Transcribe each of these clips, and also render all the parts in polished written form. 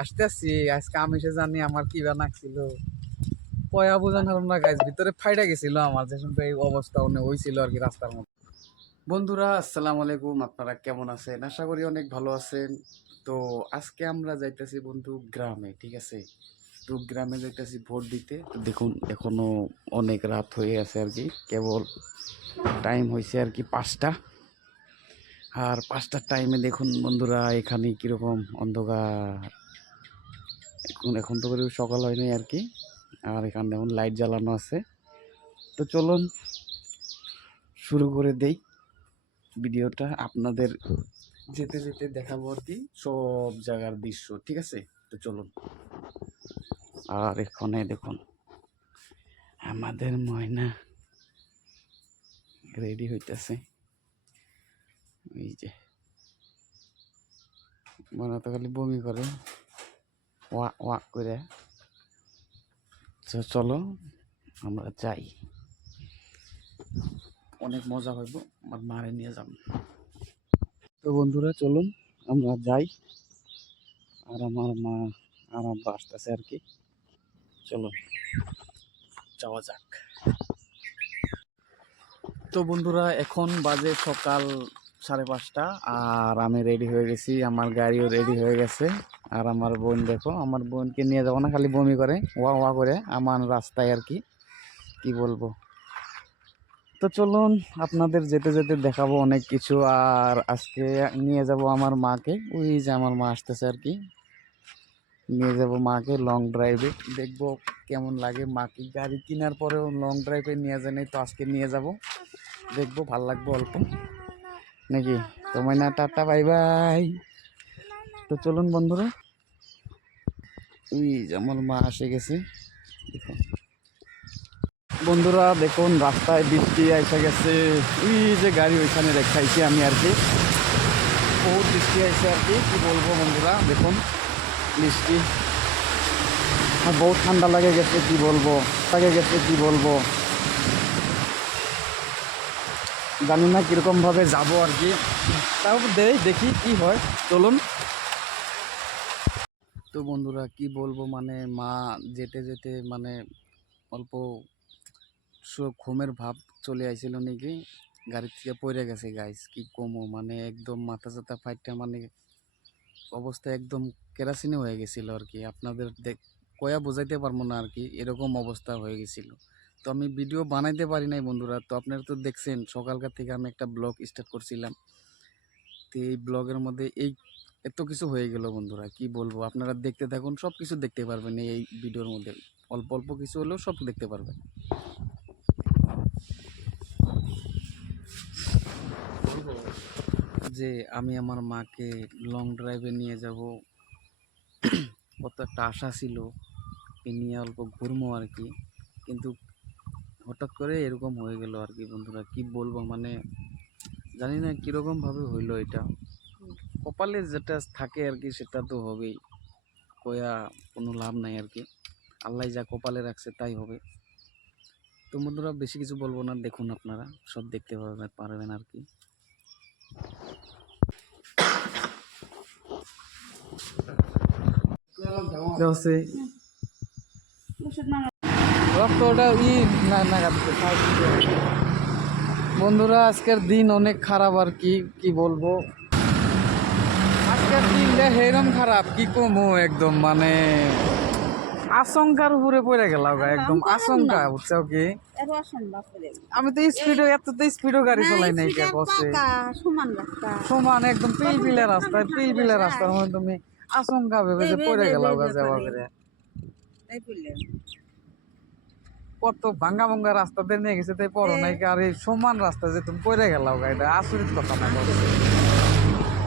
আসতেছি আজকে আমি সে জানি আমার কি বানাচ্ছিল পয়া বোঝান হারুন না গাছ ভিতরে ফাইটা গেছিল আমার যে শুনতে এই অবস্থা হয়েছিল আর কি রাস্তার মধ্যে। বন্ধুরা আসসালামু আলাইকুম, আপনারা কেমন আছেন? আশা করি অনেক ভালো আছেন। তো আজকে আমরা যাইতেছি বন্ধু গ্রামে, ঠিক আছে? তো গ্রামে যাইতেছি ভোট দিতে। তো দেখুন এখনো অনেক রাত হয়ে আছে আর কি, কেবল টাইম হয়েছে আর কি 5টা। আর 5টার টাইমে দেখুন বন্ধুরা এখানে কীরকম অন্ধকার। এখন তো করে সকাল হয়নি আর কি। আর এখানে দেখুন লাইট জ্বালানো আছে। তো চলুন শুরু করে দেই ভিডিওটা, আপনাদের যেতে যেতে দেখাবো আর কি সব জায়গার দৃশ্য, ঠিক আছে? তো চলুন। আর এখানে দেখুন আমাদের ময়না রেডি হইতেছে। এই যে ময়না তো খালি বমি করে ওয়াক ওয়াক করে। চলো আমরা যাই, অনেক মজা হইব, আমার মারে নিয়ে যাব। তো বন্ধুরা চলুন আমরা যাই। আর আমার মা আর আব্বা আসতেছে আর কি। চলো যাওয়া যাক। তো বন্ধুরা এখন বাজে সকাল 5:30 আর আমি রেডি হয়ে গেছি, আমার গাড়িও রেডি হয়ে গেছে। আর আমার বোন দেখো, আমার বোনকে নিয়ে যাবো না, খালি বমি করে ওয়া ওয়া করে আমার রাস্তায় আর কি, কি বলবো। তো চলুন আপনাদের যেতে যেতে দেখাবো অনেক কিছু। আর আজকে নিয়ে যাব আমার মাকে, ওই যে আমার মা আসতেছে আর কি, নিয়ে যাব মাকে লং ড্রাইভে। দেখবো কেমন লাগে মাকে, গাড়ি কেনার পরেও লং ড্রাইভে নিয়ে যায় নাই, তো আজকে নিয়ে যাব, দেখবো ভাল লাগবো অল্প নাকি। তো ময়না টাটা বাই বাই। তো চলুন বন্ধুরা, ওই যে আমার মা এসে গেছে দেখুন। বন্ধুরা দেখুন রাস্তায় বৃষ্টি এসে গেছে, ওই যে গাড়ি ওইখানে রেখাইছি আমি আর কি, বহুত বৃষ্টি আইছে আর কি বলবো বন্ধুরা। দেখুন বৃষ্টি, আর বহুত ঠান্ডা লাগে গেছে কি বলবো, জানি না কিরকম ভাবে যাবো আর কি, তাও দেখি কি হয়। চলুন। তো বন্ধুরা কি বলবো, মানে মা যেতে যেতে মানে অল্প ঘুমের ভাব চলে আইছিল নাকি, গাড়ি থেকে পড়ে গেছে গাইস, কি কমো, মানে একদম মাথা চাথা ফাইটটা, মানে অবস্থা একদম কেরাসিনে হয়ে গেছিল আর কি। আপনাদের কয়া বোঝাইতে পারবো না আর কি, এরকম অবস্থা হয়ে গেছিল। তো আমি ভিডিও বানাইতে পারি নাই বন্ধুরা। তো আপনারা তো দেখছেন সকালকার থেকে আমি একটা ব্লগ স্টার্ট করছিলাম, তো এই ব্লগের মধ্যে এই এত কিছু হয়ে গেল বন্ধুরা, কি বলবো। আপনারা দেখতে থাকুন, সব কিছু দেখতে পারবেন এই ভিডিওর মধ্যে, অল্প অল্প কিছু হলেও সব দেখতে পারবেন। যে আমি আমার মাকে লং ড্রাইভে নিয়ে যাব, কত একটা আশা ছিল এ নিয়ে অল্প ঘুরবো আর কি, কিন্তু হঠাৎ করে এরকম হয়ে গেল আর কি বন্ধুরা, কি বলবো। মানে জানি না কীরকম ভাবে হইলো এটা, কপালে যেটা থাকে আর কি সেটা তো হবেই, কয়া কোনো লাভ নাই আর কি, আল্লাহ যা কপালে রাখছে তাই হবে। তো বন্ধুরা বেশি কিছু বলবো না, দেখুন আপনারা সব দেখতে পারবেন আর কি। বন্ধুরা আজকের দিন অনেক খারাপ আর কি, কি বলবো। আজকের দিনটা হেরম খারাপ কি কমো, একদম মানে আশঙ্কার উপরে পড়ে গেল, একদম আশঙ্কা, বুঝছো কি। আমি তো স্পিডও এত তো স্পিডও গাড়ি চলাই নাই, কে বসে সমান একদম পিলপিলা রাস্তায়, পিলপিলা রাস্তার মধ্যে তুমি আশঙ্কা ভেবে যে পড়ে গেল যাওয়া করে। কত ভাঙ্গা ভাঙ্গা রাস্তাতে নিয়ে গেছে তাই পড়ো নাই, আর এই সমান রাস্তা যে তুমি পড়ে গেল, এটা আচরিত কথা না।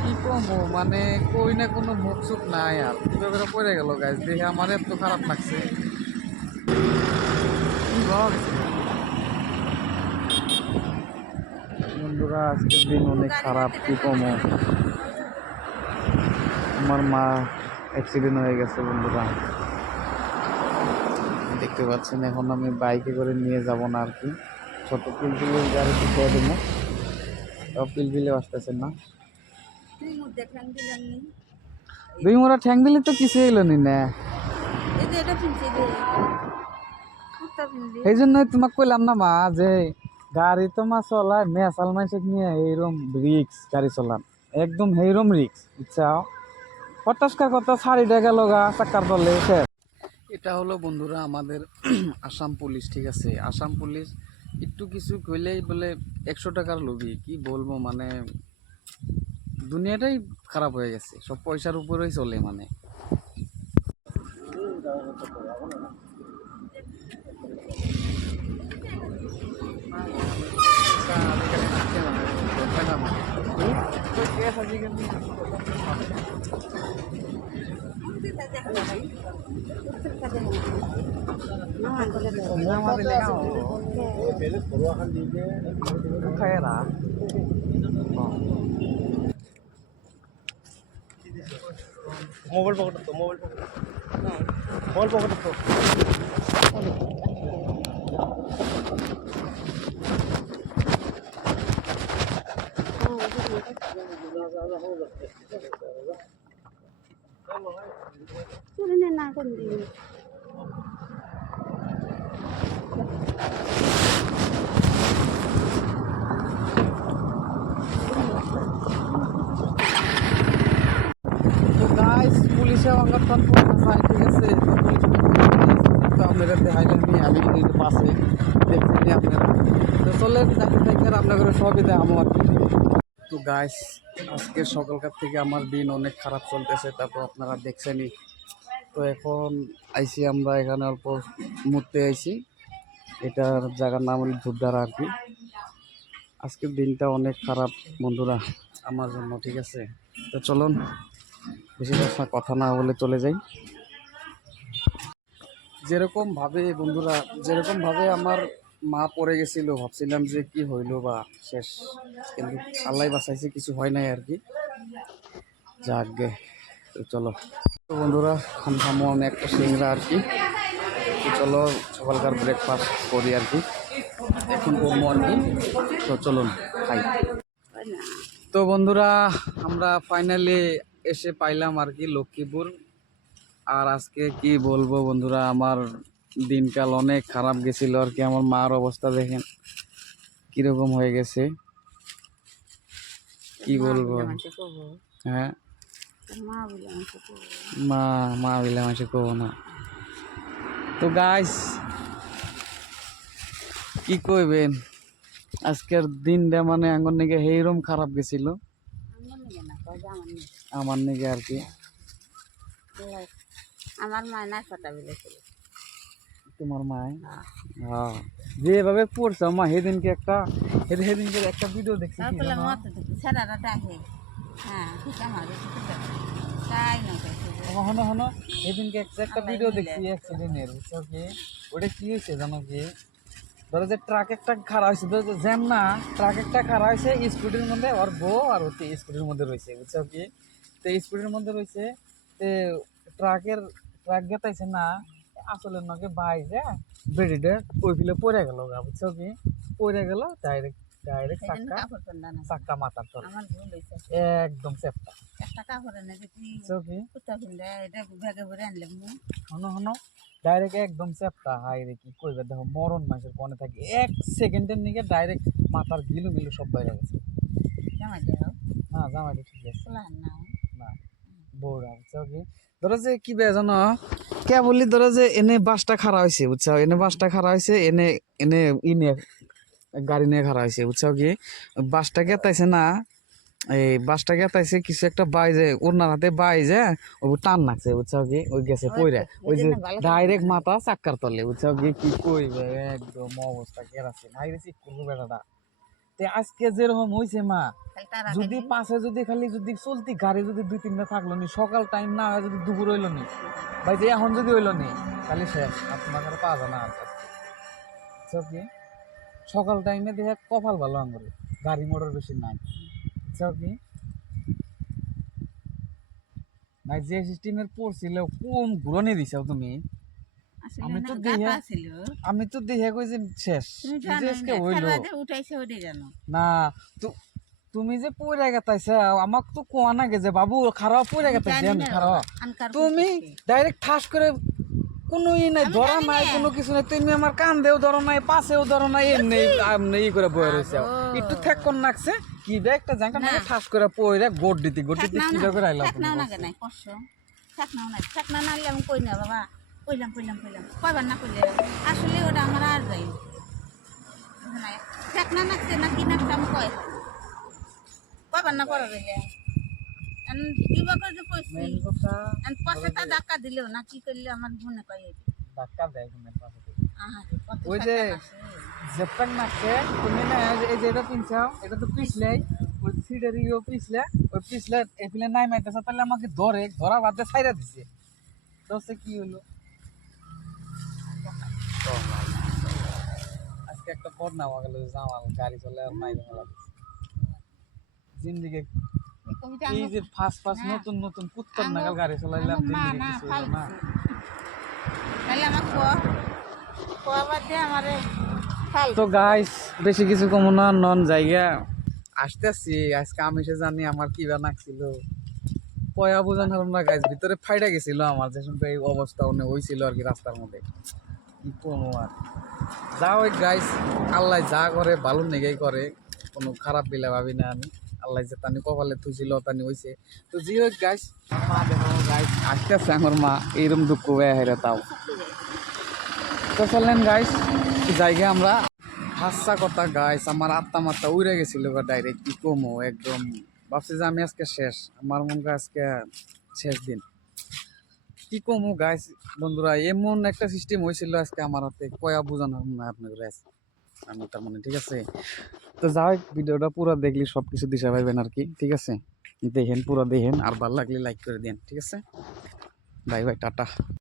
কি কমো, মানে কই না কোনো মুখ চুপ নাই, আর কিভাবে পড়ে গেল গাছ দেখে আমার এত খারাপ লাগছে। বন্ধুরা আজকের দিন অনেক খারাপ, কি কমো। আমার মা অ্যাক্সিডেন্ট হয়ে গেছে বন্ধুরা, দেখতে পাচ্ছেন। এখন আমি বাইকে করে নিয়ে যাব না আর কি, ছোট পিলপিলের গাড়িতে খেয়ে দেবো, পিলপিলে আসতেছেন না। দুই মোড়া ঠ্যাং দিলে তো কিছু এলো নি না। এই জন্যই তোমাকে কইলাম না মা যে গাড়ি তো মা চলায় মেসাল মাইসে নিয়ে এইরকম রিক্স গাড়ি চলান একদম এইরকম রিক্স বুঝছাও। হঠাৎকার কথা ছাড়িটা গেল গা চাক্কার তলে। এটা হলো বন্ধুরা আমাদের আসাম পুলিশ, ঠিক আছে। আসাম পুলিশ একটু কিছু কইলেই বলে 100 টাকার লোভী, কি বলবো মানে দুনিয়াটাই খারাপ হয়ে গেছে, সব পয়সার উপরেই চলে মানে। मोबाइल पकड़ तो मोबाइल पकड़ तो না কোন দিন তো গাইস পুলিশে অঙ্গন হয়, ঠিক আছে। তো আপনাদের দেখাইলেন নি, আমি কিন্তু পাশে দেখছেন আপনারা। তো চলেন যাকে দেখেন আপনাদের সবই দেখাবো আর কি। তো গাইস আজকে সকালকার থেকে আমার দিন অনেক খারাপ চলতেছে, তারপর আপনারা দেখছেনই। তো এখন আইছি আমরা এখানে অল্প মুহূর্তে আইছি, এটার জায়গার নাম হলো ধূপধারা আর কি। আজকের দিনটা অনেক খারাপ বন্ধুরা আমার জন্য, ঠিক আছে। তো চলুন বেশি কথা না বলে চলে যাই। যেরকম ভাবে বন্ধুরা, যেরকম ভাবে আমার মা পড়ে গেছিল ভাবছিলাম যে কি হইলো বা শেষ, কিন্তু আল্লাহ বাঁচাইছে, কিছু হয় নাই আর কি। যাকগে, তো চলো। তো বন্ধুরা খামো আমি একটা সিংড়া আর কি। তো চলো সকালকার ব্রেকফাস্ট করি আর কি, এখন করবো আর কি। তো চলুন খাই। তো বন্ধুরা আমরা ফাইনালি এসে পাইলাম আর কি লক্ষ্মীপুর। আর আজকে কি বলবো বন্ধুরা, আমার দিনকাল অনেক খারাপ গেছিল আর কি। আমার মার অবস্থা দেখেন কিরকম হয়ে গেছে, কি বলবো। হ্যাঁ মা মা বিলে মাসে কব না। তো গাইস কি কইবেন, আজকের দিনটা মানে আঙ্গন নাকি এইরকম খারাপ গেছিল আমার নাকি আর কি। আমার মায় নাই ফটা বিলেছিল তোমার মায় হ্যাঁ যেভাবে পড়ছে মা, সেদিনকে সেদিনকে একটা ভিডিও দেখছি কি তারপরে জানো? মতো ছেড়াটা ডাকে হ্যাঁ ঠিক আমার তাই না হনো হনো সেদিনকে একটা ভিডিও দেখছি অ্যাক্সিডেন্টের, বুঝছো কি? ওটা কি হয়েছে জানো কি? ধরো যে ট্রাক একটা খারাপ হয়েছে, ধরো জ্যাম না, ট্রাক একটা খারাপ হয়েছে স্কুটির মধ্যে, ওর বউ আর হচ্ছে স্কুটির মধ্যে রয়েছে, বুঝছো কি? তো স্কুটির মধ্যে রয়েছে, তো ট্রাক গেতাইছে না, আসলে নকে বাইরে বেডিতে ওই ফিলে পড়ে গেল গা, বুঝছো কি? পড়ে গেল ডাইরেক্ট ডাইরেক্ট চাক্কা মাথার তলে আমার ভুল হয়েছে একদম চেপটা। একটা কাপড় এনে দেখি বুঝছো কি? কুত্তা ফিন্দা এটা ব্যাগে ভরে আনলাম হনো হনো ডাইরেক্ট একদম চেপটা। হাই রে কি কইবে, দেখো মরণ মাসের কোণে থাকে, 1 সেকেন্ডের নিকে ডাইরেক্ট মাথার গিলু মিলু সব বাইরে গেছে। জামাই দেও না জামাইটা ঠিক আছে প্লান না না, বউরা বুঝছো কি? ধরো যে কি বে জানো, কে বললি ধরো যে এনে বাসটা খারাপ হয়েছে, বুঝছো? এনে বাসটা খারাপ হয়েছে, এনে এনে ইনে গাড়ি নিয়ে খারাপ হয়েছে, বুঝছো কি? বাসটা গেতাইছে না, এই বাসটা গেতাইছে কিছু একটা বাইজে ওনার হাতে বাইজে ও টান নাকছে, বুঝছো কি? ওই গেছে পইরা, ওই যে ডাইরেক্ট মাথা চাক্কার তলে, বুঝছো কি? কি কইবে একদম অবস্থা কেরাছে ভাই রে, চিক করবো বেটাটা। তে আজকে যেরকম হইছে মা, যদি পাশে যদি খালি যদি চলতি গাড়ি যদি 2-3টা থাকলো নি, সকাল টাইম না হয় যদি দুপুর হইলো নি, ভাই যে এখন যদি হইলো নি, তাহলে শেষ, আপনার পাওয়া যায় না আর বুঝছো কি? সকাল টাইমে দেখে কপাল ভালো আঙ্গুরে, গাড়ি মোটর বেশি নাই, বুঝছো কি? ভাই যে সিস্টেমের পড়ছিল কোন ঘুরনে দিছাও তুমি? আমি তো দেখে কই যে শেষ, যে আজকে হইলো উঠাইছে ওটাই জানো না। তো তুমি যে পয়রা গেতাইছে আমাকে তো কোয়া না গে যে বাবু খারাপ পয়রা গেতাইছে আমি খারাপ তুমি ডাইরেক্ট ঠাস করে কোনো ই নাই ধরা নাই কোনো কিছু নাই তুমি আমার কান্দেও ধরো নাই পাশেও ধরো নাই এমনি এমনি ই করে বয়ে রয়েছে একটু ঠেক কোন নাকছে কি বে একটা জাঙ্কা না ঠাস করে পয়রা গোট দিতে কি করে আইলাম না না গে নাই কষ্ট ঠেক না নালে আমি কই না বাবা কইলাম কয়বার না কইলে আসলে ওটা আমার আর যাই ঠেক না নাকছে না কি নাকছে আমি কয়বার না করা গেলে কিবা করে যে কইছি মেন কথা পাশে তা ধাক্কা দিলেও না কি করলে আমার মনে কয় ধাক্কা দেয় কোন পাশে আহারে কত ওই যে জেপান নাকছে তুমি না এই যে এটা পিনছাও এটা তো পিছলেই ওই সিডারিও পিছলে ওই পিছলে এপিলে নাই মাইতেছে তাহলে আমাকে ধরা বাদে ছাইরা দিছে দোস্তে কি হলো আজকে একটা বদনাম হয়ে গেল জামাল গাড়ি চলে আর নাই ভালো জিন্দিগি এই যে ফাস্ট নতুন কুত্তর নাগাল গাড়ি চালাইলাম জিন্দিগি কিছু হলো না তাহলে আমার কোয়া বাদে আমারে তো গাইস বেশি কিছু কম না নন জায়গা আসতেছি আজকে আমি সে জানি আমার কি বা নাকছিল পয়া বোঝান হারুন না গাইস ভিতরে ফাইটা গেছিল আমার যে শুনতে এই অবস্থা হয়েছিল আর কি রাস্তার মধ্যে কি কমো আর যা ওই গাইস আল্লাহ যা করে ভালো নেগেই করে কোনো খারাপ বিলা ভাবি না আমি আল্লাহ যে তানি কপালে থুইছিল তানি হয়েছে তো জি হোক গাইস মা দেখো গাইস আসতেছে আমার মা এইরকম দুঃখ হয়ে হেরে তাও তো চললেন গাইস জায়গা আমরা হাসা কথা গাইস আমার আত্মা মাত্তা উড়ে গেছিল ডাইরেক্ট কি কমো একদম ভাবছি যে আমি আজকে শেষ আমার মনে হয় আজকে শেষ দিন কি কমো গাইস বন্ধুরা এমন একটা সিস্টেম হয়েছিল আজকে আমার হাতে কয়া বোঝানো না আপনাদের আমি তার মানে ঠিক আছে তো যাই ভিডিওটা পুরো দেখলি সব কিছু দিশা পাইবেন আর কি ঠিক আছে দেখেন পুরো দেখেন আর ভালো লাগলে লাইক করে দেন ঠিক আছে বাই বাই টাটা।